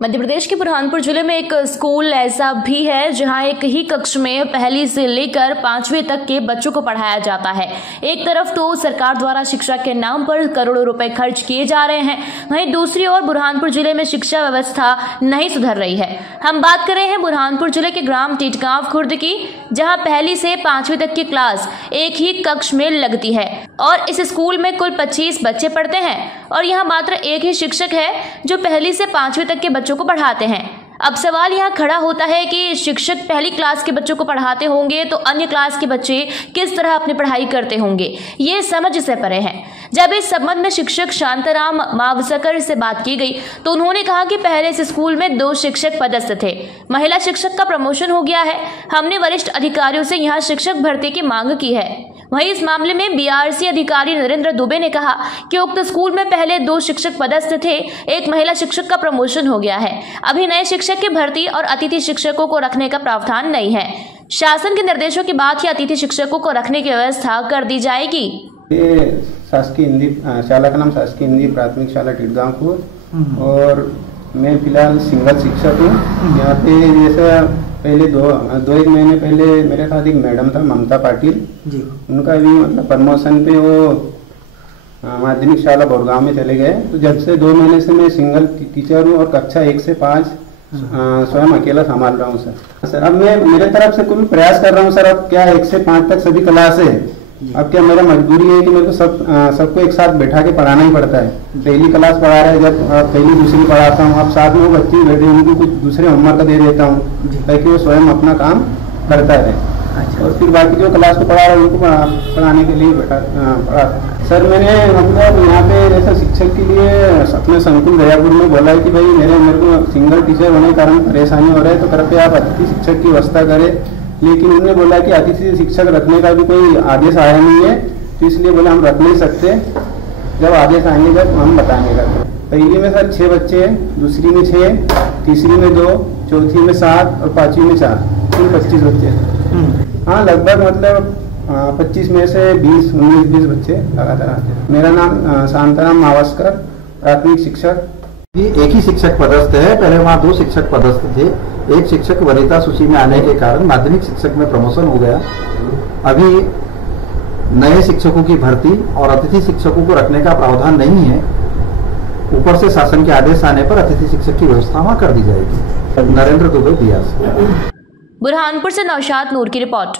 मध्य प्रदेश के बुरहानपुर जिले में एक स्कूल ऐसा भी है जहां एक ही कक्ष में पहली से लेकर 5वीं तक के बच्चों को पढ़ाया जाता है। एक तरफ तो सरकार द्वारा शिक्षा के नाम पर करोड़ों रुपए खर्च किए जा रहे हैं, वहीं दूसरी ओर बुरहानपुर जिले में शिक्षा व्यवस्था नहीं सुधर रही है। हम बात कर रहे हैं बुरहानपुर जिले के ग्राम टीटगांव खुर्द की, जहाँ पहली से 5वीं तक की क्लास एक ही कक्ष में लगती है और इस स्कूल में कुल 25 बच्चे पढ़ते हैं और यहाँ मात्र एक ही शिक्षक है जो पहली से 5वीं तक के बच्चों को पढ़ाते हैं। अब सवाल यहाँ खड़ा होता है कि शिक्षक पहली क्लास के बच्चों को पढ़ाते होंगे तो अन्य क्लास के बच्चे किस तरह अपनी पढ़ाई करते होंगे, ये समझ से परे है। जब इस संबंध में शिक्षक शांताराम मावसकर से बात की गई तो उन्होंने कहा कि पहले इस स्कूल में 2 शिक्षक पदस्थ थे, महिला शिक्षक का प्रमोशन हो गया है। हमने वरिष्ठ अधिकारियों से यहाँ शिक्षक भर्ती की मांग की है। वहीं इस मामले में बीआरसी अधिकारी नरेंद्र दुबे ने कहा कि उक्त स्कूल में पहले 2 शिक्षक पदस्थ थे, एक महिला शिक्षक का प्रमोशन हो गया है। अभी नए शिक्षक की भर्ती और अतिथि शिक्षकों को रखने का प्रावधान नहीं है। शासन के निर्देशों के बाद ही अतिथि शिक्षकों को रखने की व्यवस्था कर दी जाएगी। ये शासकीय हिंदी शाला का नाम शासकीय हिंदी प्राथमिक शाला टीटगांव खुर्द और मैं फिलहाल सिंगल शिक्षक हूँ। यहाँ पे जैसा पहले दो एक महीने पहले मेरे साथ एक मैडम था ममता पाटिल जी, उनका भी मतलब प्रमोशन पे वो माध्यमिक शाला बोरगांव में चले गए। तो जब से 2 महीने से मैं सिंगल टीचर हूँ और कक्षा 1 से 5 स्वयं अकेला संभाल रहा हूँ सर। अब मैं मेरे तरफ से कुल प्रयास कर रहा हूँ सर। अब क्या 1 से 5 तक सभी क्लास है। अब क्या मेरा मजबूरी है कि मेरे को सबको एक साथ बैठा के पढ़ाना ही पड़ता है। पहली क्लास पढ़ा रहा है, जब पहली दूसरी पढ़ाता हूँ, अब साथ में वो बच्चे बैठे उनको कुछ दूसरे होमवर्क दे देता हूँ ताकि वो स्वयं अपना काम करता है। अच्छा। और फिर बाकी जो क्लास को पढ़ा रहा है उनको पढ़ाने के लिए पढ़ाता सर। मैंने मतलब यहाँ पे जैसा शिक्षक के लिए अपने संकुल दयापुर में बोला है कि भाई मेरे को सिंगल टीचर होने के कारण परेशानी हो रहा है, तो कृपया आप अतिथि शिक्षक की व्यवस्था करें। लेकिन उन्होंने बोला कि अतिथि शिक्षक रखने का भी कोई आदेश आया नहीं है, तो इसलिए बोला हम रख नहीं सकते, जब आदेश आएंगे जब हम बताएंगे। पहली में सर 6 बच्चे हैं, दूसरी में 6, तीसरी में 2, चौथी में 7 और 5वीं में 4, कुल 25 बच्चे हैं। हाँ, लगभग मतलब 25 में से 19-20 बच्चे लगातार आते हैं। मेरा नाम शांताराम मावसकर, प्राथमिक शिक्षक। एक ही शिक्षक पदस्थ है, पहले वहाँ 2 शिक्षक पदस्थ थे। एक शिक्षक वरीयता सूची में आने के कारण माध्यमिक शिक्षक में प्रमोशन हो गया। अभी नए शिक्षकों की भर्ती और अतिथि शिक्षकों को रखने का प्रावधान नहीं है। ऊपर से शासन के आदेश आने पर अतिथि शिक्षक की व्यवस्था वहाँ कर दी जाएगी। नरेंद्र दुबे, बीआरसी। बुरहानपुर से नौशाद नूर की रिपोर्ट।